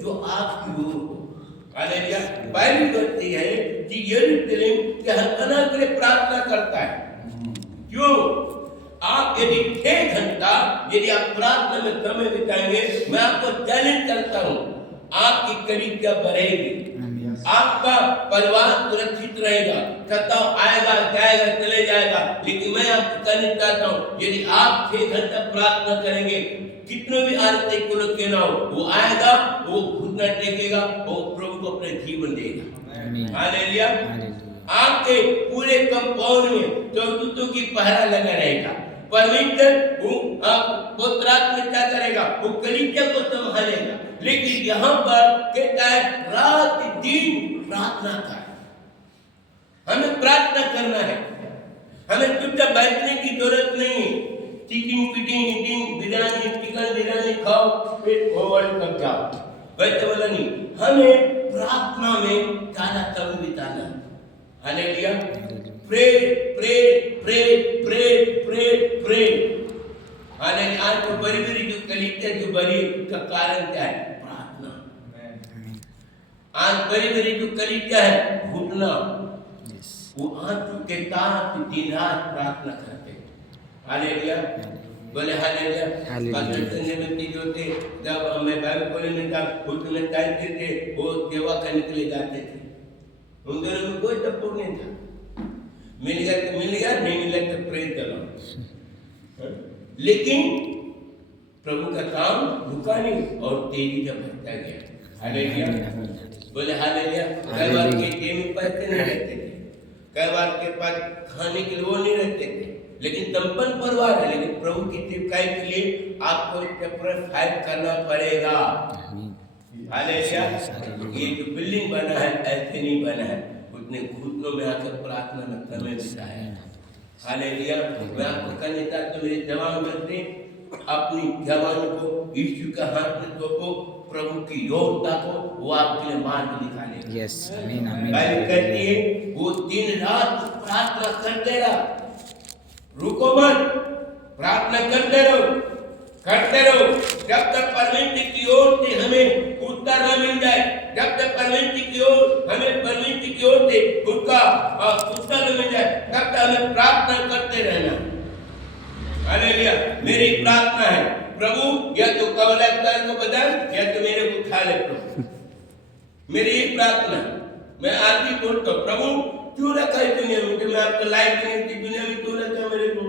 जो आपकी ओर हो। हालेलुया। पहली बात यह है कि यरूशलेम के हरकना के लिए प्रार्थना करता है। क्यों? आप यदि 6 घंटा यदि आप प्रार्थना में समय बिताएंगे, मैं आपको चैलेंज करता हूं, आपकी कलीसिया बढ़ेगी, आपका परिवार सुरक्षित रहेगा। खतरा आएगा जाएगा चले जाएगा, लेकिन मैं आपको कहना चाहता हूं, यदि आप 6 घंटा प्रार्थना करेंगे, कितने भी आरती को लोग कहना हो, वो आएगा, वो घुटना टेकेगा, वो प्रभु को अपने जीवन देगा। हालेलुया। आपके पूरे कंपाउंड में चौदूतों की पहरा लगा रहेगा। परमेश्वर पवित्रात्मा में क्या करेगा? वो कलीसिया को संभालेगा। लेकिन यहाँ पर कहता है रात दिन प्रार्थना कर। हमें प्रार्थना करना है, हमें चुपचाप बैठने की जरूरत नहीं। Chicken pitting eating biryani chicken biryani खाओ फिर ओवर कब जाओ, वैसे वाला नहीं। हमें प्रार्थना में ज्यादा समय बिताना है। Hallelujah. Pray pray pray pray pray pray. Hallelujah. आज तो बड़ी बड़ी जो कलीसिया जो बड़ी का कारण क्या है? प्रार्थना। आज बड़ी बड़ी जो कलीसिया है घुटना, वो आंसू के तार दिन रात प्रार्थना करते। हालेलुया। बोले हालेलुया। पास्टर संजय में की जो थे, जब हमें बाइबल कॉलेज में था, उसमें टाइम थे, वो सेवा करने के लिए जाते थे। उन दोनों में कोई टप्पू नहीं था। मिल गया तो मिल गया, नहीं मिला तो प्रेज करो। लेकिन प्रभु का काम रुका नहीं और तेजी से बढ़ता गया। हालेलुया। बोले हालेलुया। कई बार के जेब में पैसे नहीं रहते थे, कई बार के पास खाने के लिए वो नहीं रहते थे, लेकिन संपन्न परिवार है, लेकिन प्रभु की सेवकाई के लिए आपको फाइट करना पड़ेगा। हालेलुया। ये जो बिल्डिंग बना है ऐसे नहीं बना है, उसने घुटनों में आकर प्रार्थना में समय बिताया। हालेलुया। मैं आपको कहना चाहता हूं, मेरे जवान बच्चे अपनी जवान को यीशु का हाथ में सौंपो, प्रभु की योग्यता को, वो आपके लिए मार्ग निकालेगा। यस आमीन आमीन। बाइबल कहती है वो दिन रात प्रार्थना करते रहो, रुको मत, प्रार्थना करते रहो जब तक परमेश्वर की ओर से हमें उत्तर न मिल जाए, जब तक परमेश्वर की ओर हमें परमेश्वर की ओर से उसका उत्तर न मिल जाए, तब तक हमें प्रार्थना करते रहना। हालेलुया। मेरी प्रार्थना है प्रभु या तो कवला स्तर को बदल या तो मेरे को उठा ले प्रभु। मेरी एक प्रार्थना, मैं आज भी बोलता हूँ, प्रभु क्यों रखा है दुनिया में? मैं आपको लाइक नहीं थी दुनिया में, क्यों रखा मेरे को?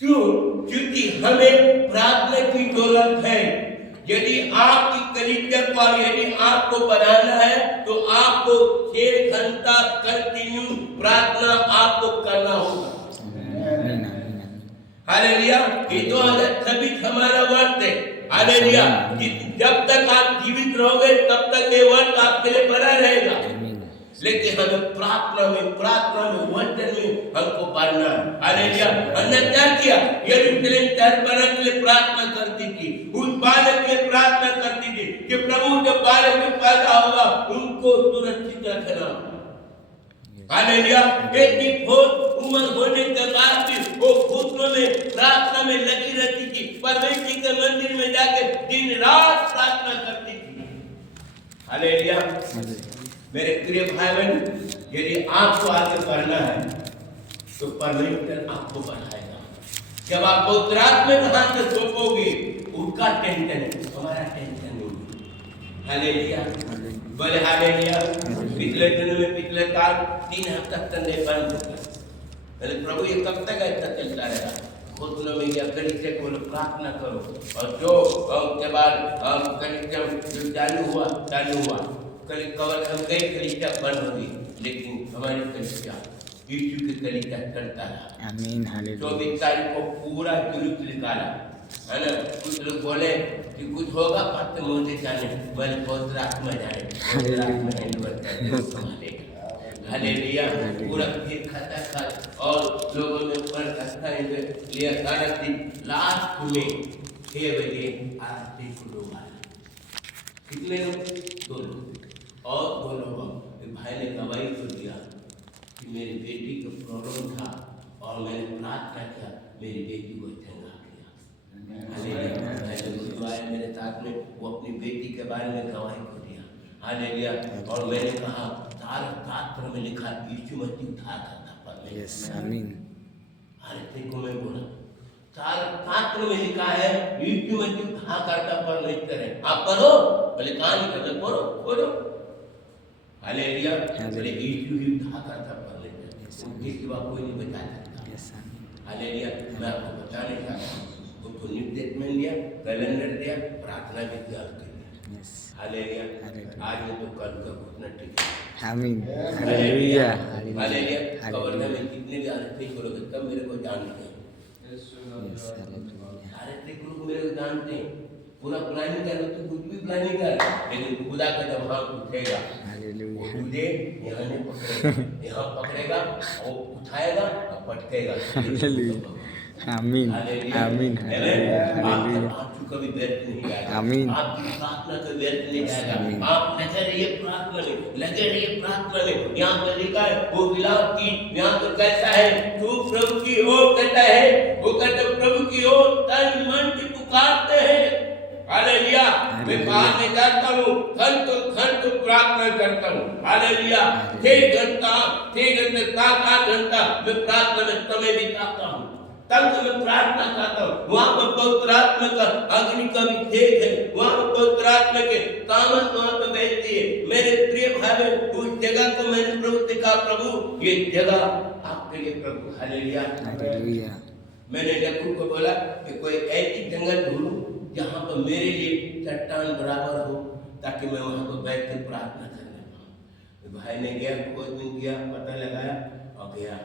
क्यों? क्योंकि हमें प्रार्थना की जरूरत है। यदि आपकी कलीसिया को यदि आपको बढ़ाना है तो आपको 6 घंटा कंटिन्यू प्रार्थना आपको करना होगा। हालेलुया। ये 2026 हमारा वर्ष है। हालेलुया। जब तक आप जीवित रहोगे तब तक ये वर्ष आपके लिए बना रहेगा, लेकिन हमें प्रार्थना में वचन में हमको बढ़ना है। हालेलुया। हमने क्या किया? यरूशलेम शहर बनाने के लिए प्रार्थना करती थी, उस बालक के लिए प्रार्थना करती थी कि प्रभु जब बालक में पैदा होगा उनको सुरक्षित रखना। हालेलुया। एक उम्र होने के बाद भी वो घुटनों में प्रार्थना में लगी रहती थी, परमेश्वर के मंदिर में जाकर दिन रात प्रार्थना करती थी। हालेलुया। मेरे प्रिय भाई बहन, यदि आपको आगे बढ़ना है तो परमेश्वर आपको बढ़ाएगा। जब आप पवित्रात्मा में हाथ से सौंपोगे, उसका टेंशन है, हमारा टेंशन नहीं। हालेलुया। बोले हालेलुया। पिछले दिनों में पिछले साल 3 हफ्ता संडे बंद होगा। बोले प्रभु ये कब तक ऐसा चलता रहेगा? घुटनों में या कलीसिया को प्रार्थना करो, और जो उसके बाद कलीसिया जो चालू हुआ कवर हम गए, कलीसिया बंद हो गई, लेकिन हमारी कलीसिया यीशु की कलीसिया करता रहा। आमीन हालेलुया। 24 तारीख को पूरा जुलूस निकाला है ना। कुछ लोग बोले कि कुछ होगा, पत्ते मोटे जाने, मैंने बहुत रात में जाए हालेलुया। पूरा फिर खाता था और लोगों ने ऊपर कथा लिया। सारा दिन लास्ट में 6 बजे आरती शुरू हुआ। कितने लोग? 2 लोग और 2 लोग। भाई ने गवाही को दिया कि मेरी बेटी को प्रॉब्लम था और मैंने प्रार्थना किया, मेरी बेटी को चंगा किया। हालेलुया। मेरे साथ में, वो अपनी बेटी के बारे में गवाही को दिया। हालेलुया। और मैंने कहा सारे शास्त्र में लिखा यीशु मसीह उठा करता पर यस आमीन। हर एक को मैं बोला सारे शास्त्र में लिखा है यीशु मसीह उठा करता परमेश्वर है। आप पढ़ो, बोले कहानी कर पढ़ो पढ़ो। हालेलुया। बोले यीशु ही उठा करता परमेश्वर, उसके सिवा कोई नहीं बचा सकता। यस आमीन। हालेलुया। मैं आपको बताने चाहता हूँ, उनको न्यू टेस्टमेंट दिया, कैलेंडर दिया, प्रार्थना भी किया उसके लिए। Yes hallelujah. आज में तो कल का घुटना टिक। आमीन। Hallelujah hallelujah. कवर्धा में कितने भी आरती करोगे तब मेरे को जानते हैं। Yes hallelujah. आरती करो मेरे को जानते हैं। पूरा प्लानिंग कर तो कुछ भी प्लानिंग कर, लेकिन खुदा का जब हाथ उठेगा हालेलुया। तुझे यहाँ नहीं पकड़ेगा, यहाँ पकड़ेगा और उठाएगा और पटकेगा। हालेलुया। आमीन आमीन। हालेलुया। आपकी कभी व्यर्थ नहीं जाएगा। आमीन। आपकी प्रार्थना कभी व्यर्थ नहीं जाएगा। आप लगे रहिए प्रार्थना में, लगे रहिए प्रार्थना में। यहाँ पर लिखा है वो विलाप की, यहाँ पर कैसा है, तू प्रभु की ओर कहता है, वो कहते प्रभु की ओर तन मन की पुकारते हैं। हालेलुया। मैं बाहर में जाता हूँ, घंटों प्रार्थना करता हूँ। हालेलुया। 6 घंटा 7-8 घंटा मैं प्रार्थना में समय बिताता हूँ। तब मैं प्रार्थना करता हूँ। वहाँ पर पवित्र आत्मा का अग्नि का अभिषेक है, वहाँ पर पवित्र आत्मा के तामत वहाँ पर बैठती है। मेरे प्रिय भाई, उस जगह को मैंने प्रभु से कहा, प्रभु ये जगह आपके लिए प्रभु। हालेलुया। हालेलुया। मैंने लक्कू को बोला कि कोई ऐसी जंगल ढूंढो जहाँ पर मेरे लिए चट्टान बराबर हो, ताकि मैं वहाँ पर बैठ कर प्रार्थना करने पाऊँ। भाई ने गया, कुछ दिन गया, पता लगाया और गया।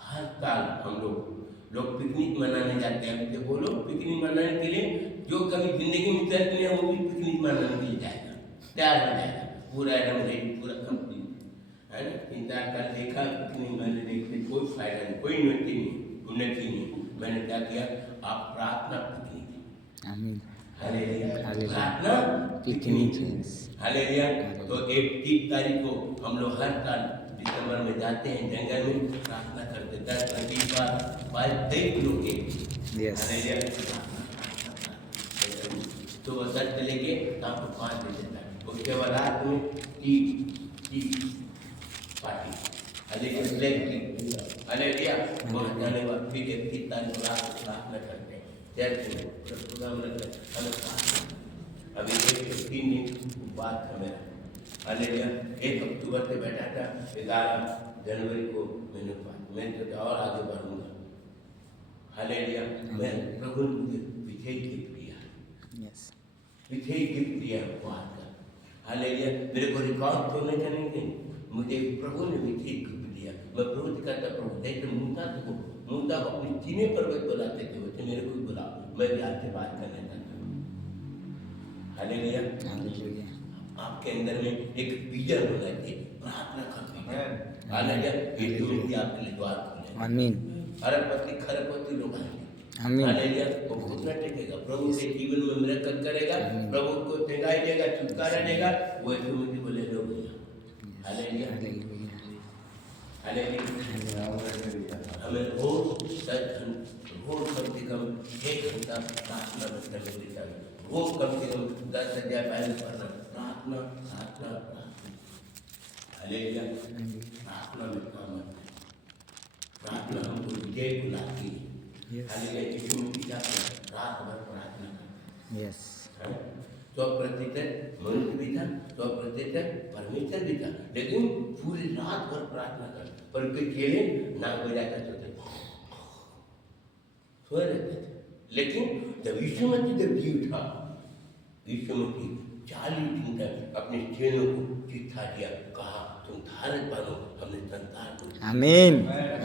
हर साल हम लोग पिकनिक मनाने जाते हैं। मुझे बोलो पिकनिक मनाने के लिए जो कभी जिंदगी में तय किया वो भी पिकनिक मनाने के लिए जाएगा, तैयार हो जाएगा, पूरा एकदम रेडी, पूरा कंप्लीट है ना। इंतजार कर देखा पिकनिक, मैंने देखी कोई फायदा नहीं, कोई उन्नति नहीं। मैंने क्या किया, आप प्रार्थना पिकनिक। आमीन। हालेलुया। हालेलुया। प्रार्थना पिकनिक। हालेलुया। तो 31 तारीख को हम लोग हर साल दिसंबर में जाते हैं जंगल में, प्रार्थना करते 10-20 बार 22 किलो के। यस। तो 10 से लेके शाम को 5 बजे तक, उसके बाद रात में टी पार्टी। हालेलुया। वहाँ जाने बाद फिर 31 तारीख को रात को प्रार्थना करते हैं चर्च में, प्रोग्राम रखते हैं। अभी 103 दिन बात था मेरा। हालेलुया। 1 अक्टूबर से बैठा था, 11 जनवरी को मैंने बात, मैं तो और आगे बढ़ूंगा। हालेलुया। मैं प्रभु ने मुझे विशेष गिफ्ट दिया, विशेष गिफ्ट दिया बात का। हालेलुया। मेरे को रिकॉर्ड तोड़ने का नहीं थे, मुझे प्रभु ने विशेष गिफ्ट दिया। मैं प्रभु से कहता, प्रभु जैसे मूसा को अपने सीने पर वे बुलाते थे, वैसे मेरे को भी बुला, मैं भी आपसे बात करने चाहता हूँ। हालेलुया। आपके अंदर में एक विजन होना चाहिए, प्रार्थना का विजन। हालेलुया। ये तुम आपके लिए द्वार खोले। आमीन। खरपति लोग आएंगे। आमीन। हालेलुया। वो घुटना टेकेगा, प्रभु के जीवन में मिराकल करेगा, प्रभु को दिखाई देगा, छुटकारा देगा, वो तुम मुझे बोले लोग। हालेलुया। हमें रोज कम से कम 1 घंटा प्रार्थना में करने के लिए, रोज कम से कम 10 अध्याय पहले पढ़ना, प्रार्थना। हालेलुया। प्रार्थना में काम है, प्रार्थना हमको विजय को लाती है। हालेलुया। यीशु मसीह रात भर प्रार्थना करते हैं। यस। 100% मनुष्य भी था, 100% परमेश्वर भी था, लेकिन पूरी रात भर प्रार्थना कर। पर उनके चेले नाक बजा कर सोए रहते थे। लेकिन जब यीशु मसीह जब जी उठा, यीशु मसीह 40 दिन तक अपने चेलों को चिट्ठा दिया, कहा तुम धारण बनो, हमने संसार को। आमीन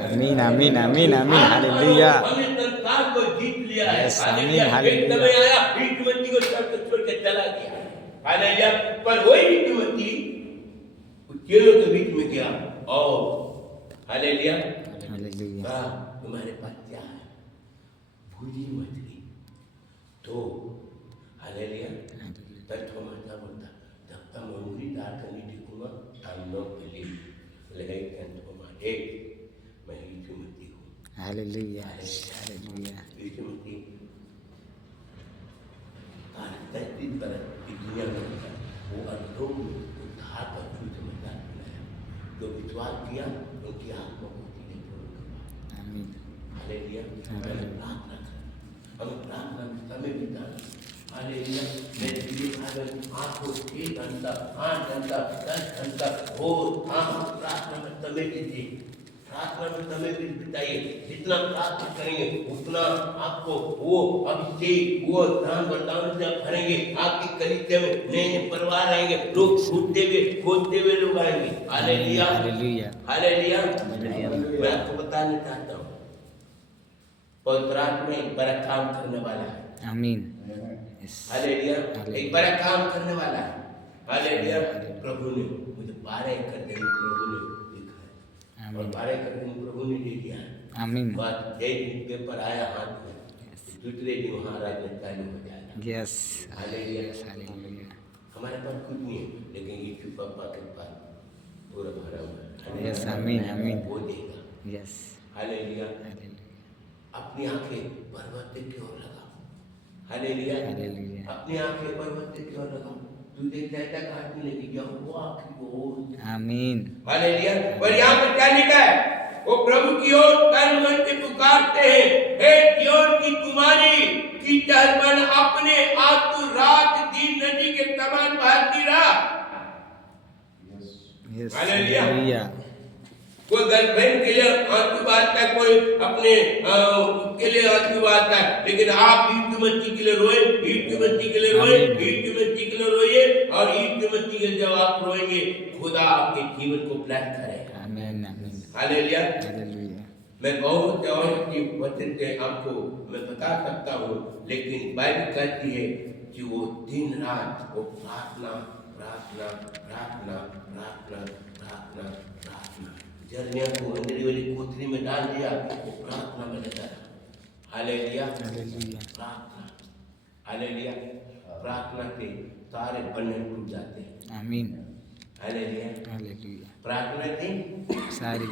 आमीन आमीन आमीन आमीन। हालेलुया। हमने संसार को जीत लिया है। हालेलुया। एक समय आया यीशु मसीह को छोड़ के चला गया। हालेलुया। पर वही यीशु मसीह चेलों के बीच में गया और हालेलुया। हालेलुया। तुम्हारे पास क्या है? भूजी मछली तो। हालेलुया। तब थोमा बोलता, जब तक मैं उंगली डाल कर नहीं देखूंगा I'm not believe। लेकिन थोमा देख, मैं यीशु मसीह हूँ। हालेलुया। हालेलुया। यीशु मसीह तरह की दुनिया में होता है, वो अंधों को उद्धार का झूठ समझदार बनाया। जो विश्वास किया उनकी आत्मा को सीधे प्रभु के पास। आमीन। हालेलुया। हमें प्रार्थना करना, हमें प्रार्थना में समय बिताना। हालेलुया। मेरे प्रिय भाई, आपको 1 घंटा, 8 घंटा, 10 घंटा हो आप प्रार्थना में समय दीजिए, प्रार्थना में समय बिताइए। जितना प्रार्थना करेंगे उतना आपको वो अभिषेक, वो दान वरदान से भरेंगे। आपकी कलीसिया में नए नए परिवार आएंगे, लोग छूटते हुए खोजते हुए लोग आएंगे। Hallelujah, hallelujah, hallelujah. हालेलुया। मैं आपको बताना चाहता हूँ, पवित्र आत्मा एक बड़ा काम करने वाला है। आमीन। हालेलुया, एक बड़ा काम करने वाला है। हालेलुया। प्रभु ने मुझे 12 एकड़ जमीन प्रभु ने दिखा है, और 12 एकड़ जमीन प्रभु ने दे दिया है। आमीन। बात एक दिन पेपर आया हाथ में, दूसरे दिन वहाँ राजनीति चालू हो जाएगा। यस। हालेलुया। हालेलुया। हमारे पास कुछ नहीं है, लेकिन यीशु पापा के पास पूरा भरा हुआ है। यस। आमीन, आमीन। वो देगा। यस। हालेलुया। हालेलुया, अपनी आंखें पर्वत की ओर लगाओ। हालेलुया। हालेलुया। अपनी आंखें पर्वत की ओर लगाओ। तू देख जाएगा कहाँ मिलेगी, यहोवा की ओर। आमीन। हालेलुया। और यहाँ पर क्या लिखा है? वो प्रभु की ओर तन मन से पुकारते हैं, हे सिय्योन की कुमारी की टहलपन अपने आप तू रात दिन नदी के समान बहती रहा। यस। हालेलुया। हालेलुया। कोई गर्लफ्रेंड के लिए आंसू बहाता है, कोई अपने के लिए आंसू बहाता है, लेकिन आप ईद की मच्छी के लिए रोए, ईद की मच्छी के लिए रोए, ईद की मच्छी के लिए रोइए, और ईद की मच्छी के लिए जब आप रोएंगे खुदा आपके जीवन को ब्लेस करेगा। आमीन, आमीन। हालेलुया। हालेलुया। मैं बहुत और की वचन से आपको मैं बता सकता हूँ, लेकिन बाइबल कहती है कि वो दिन रात वो प्रार्थना प्रार्थना प्रार्थना प्रार्थना प्रार्थना प्रार्थना। जर्मिया को अंधेरी वाली कोठरी में डाल दिया, वो प्रार्थना में लगा रहा। हालेलुया। हालेलुया। प्रार्थना। हालेलुया। प्रार्थना से सारे बंधन टूट जाते हैं। आमीन। हालेलुया। हालेलुया। प्रार्थना से सारे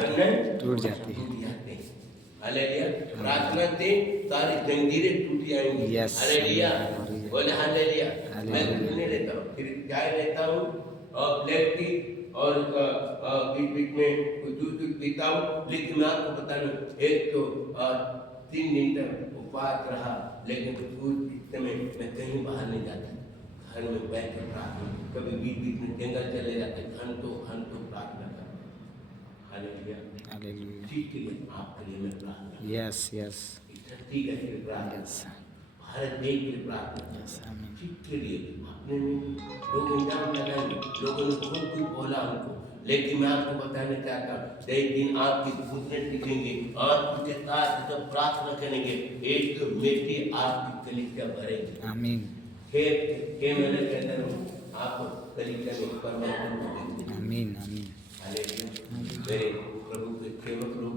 बंधन टूट जाते हैं। हैं। हालेलुया। प्रार्थना से सारी जंजीरें टूट जाएंगी। यस। हालेलुया। बोले हालेलुया। मैं हालेलुया। कुछ नहीं लेता हूँ, फिर चाय लेता हूँ और ब्लैक टी, और बीच बीच में कुछ दूध पीता हूँ। लेकिन मैं आपको बता दूँ, एक तो 3 दिन तक उपवास रहा, लेकिन उस समय मैं कहीं बाहर नहीं जाता, घर में बैठ कर प्रार्थना। कभी बीच बीच में जंगल चले जाते, घंटों प्रार्थना करते। हालेलुया। हालेलुया। ठीक है, आपके लिए मैं प्रार्थना। Yes, yes. धरती के लिए प्रार्थना, यस। भारत देश के लिए प्रार्थना। यस। आमीन। ठीक के लिए आपने लोग इंतजाम लगाएंगे, लोगों ने बहुत कुछ बोला हमको, लेकिन मैं आपको बताना चाहता हूँ, एक दिन आपकी घुटने दिखेंगे और उसके साथ जब प्रार्थना करेंगे, एक तो मिट्टी आपकी कलीसिया भरेगी। आमीन। 6 महीने के अंदर आपको कलीसिया में परिवर्तन होगा। आमीन, आमीन। हालेलुया। मेरे प्रभु के सेवक लोग,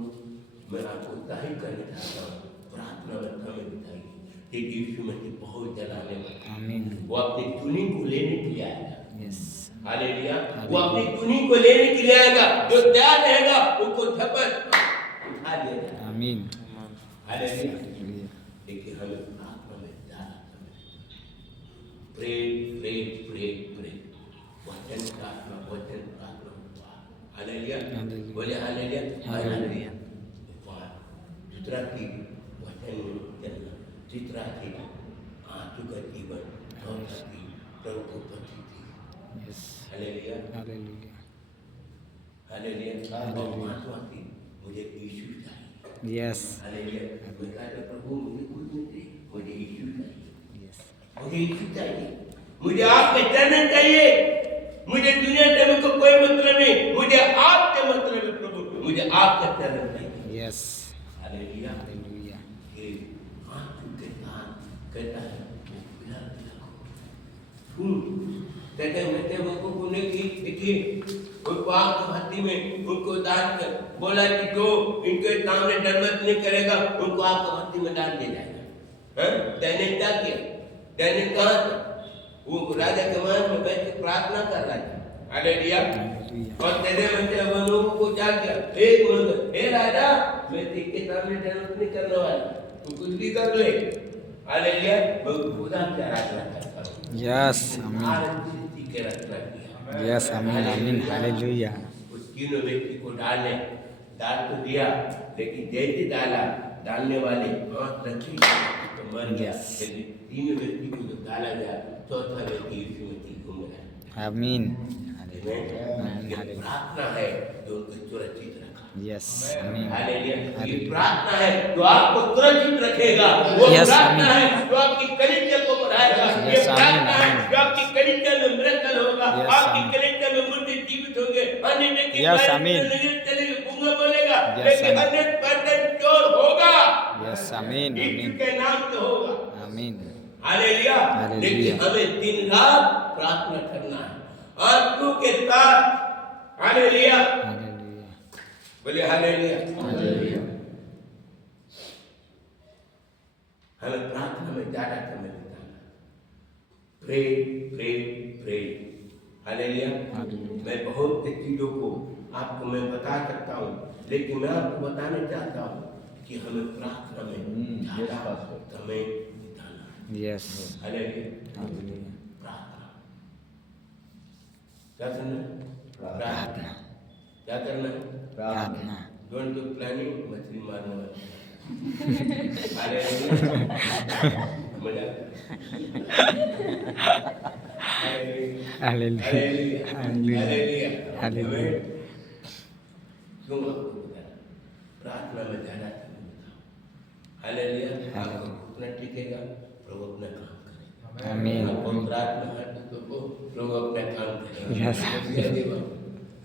मैं आपको उत्साहित करना चाहता हूँ, प्रार्थना में समय बिताइए। कि यीशु मसीह बहुत जलाने वाला। आमीन। वो अपनी चुनी को लेने के लिए आएगा। यस। हालेलुया। वो अपनी चुनी को लेने के लिए आएगा, जो तैयार रहेगा उनको झपट उठा लेगा। आमीन। हालेलुया। हालेलुया। देखिए हमें प्रार्थना में ज़्यादा समय, प्रे प्रे प्रे प्रे, वचन प्रार्थना, वचन प्रार्थना। हालेलुया। बोले हालेलुया। हालेलुया। दूसरा चीज वचन में चलना, तीसरा चीज आंसू का जीवन, चौथा चीज प्रभु को पति थी। यस। हालेलुया। हालेलुया। हालेलुया। और पांचवा चीज, मुझे यीशु चाहिए। यस। हालेलुया। मैं कहता प्रभु मुझे कुछ नहीं चाहिए, मुझे यीशु चाहिए। यस। मुझे यीशु चाहिए, मुझे आपके चरण चाहिए, मुझे दुनिया से मुझको कोई मतलब नहीं, मुझे आपसे मतलब है प्रभु, मुझे आपका चरण चाहिए। यस। हालेलुया। हालेलुया। ये आंसू के साथ कहता है वो पिला पिला कहते हैं मैं लोगों को नहीं की देखिए, उनको आग भट्टी में उनको डाल कर बोला कि जो इनके सामने दंडवत नहीं करेगा उनको आग भट्टी में डाल दिया जाएगा। दैनिक क्या किया? दैनिक कहाँ था? वो राजा के महल में बैठ के प्रार्थना कर रहा था। हालेलुया। और तेरे बच्चे लोगों को क्या किया? एक बोल, हे राजा, मैं तेरे सामने दंडवत नहीं करने वाला, तू कुछ भी कर ले। हालेलुया मैं खुदा की आराधना करता हूँ यस आमीन भारत सृष्टि के रचना किया यस आमीन आमीन हालेलुया उस तीनों व्यक्ति को डालने डाल तो दिया लेकिन जैसे डाला डालने वाले हाथ रखी तो मर गया लेकिन तीनों व्यक्ति को जो डाला गया चौथा व्यक्ति यीशु मसीह घूम रहा है आमीन ये प्रार्थना है जो उनको सुरक्षित रखा यस आमीन हालेलुया ये प्रार्थना है जो आपको सुरक्षित रखेगा वो Yes, प्रार्थना आमीन। है जो आपकी कलीसिया को बढ़ाएगा ये Yes, प्रार्थना है आमीन। जो आपकी कलीसिया में मिरेकल होगा Yes, आपकी आमीन। कलीसिया में मुर्दे जीवित होंगे अन्य की Yes, आमीन। चलेगा गूंगा बोलेगा Yes, लेकिन आमीन। 100% चोर होगा यस आमीन यीशु आमीन के नाम से होगा आमीन हालेलुया हालेलुया। लेकिन हमें दिन रात प्रार्थना करना है आत्मा के साथ हालेलुया हालेलुया बोले हालेलुया हालेलुया हमें प्रार्थना में ज्यादा समय बिताना pray pray pray hallelujah hallelujah. मैं बहुत सी चीजों को आपको मैं बता सकता हूँ लेकिन मैं आपको बताना चाहता हूँ कि हमें प्रार्थना में ज्यादा समय बिताना है यस हालेलुया हालेलुया प्रार्थना क्या करना है? प्रार्थना क्या करना है? प्रार्थना डोंट डू प्लानिंग मछली मारने वाला हालेलुया मजा हालेलुया हालेलुया हालेलुया क्यों आपको बताया प्रार्थना में ज्यादा समय बिताओ हालेलुया आपको उतना टिकेगा प्रभु अपना काम करेगा आमीन आपको प्रार्थना है तो प्रभु अपना काम करेगा Yes.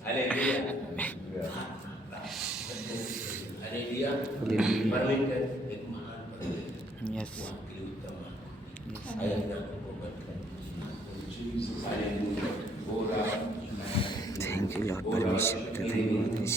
हालेलुया हालेलुया परमेश्वर एक महान परमेश्वर यस वो आपके लिए उत्तम है हालेलुया को बंद कर हालेलुया बोला थैंक यू लॉर्ड परमेश्वर थैंक यू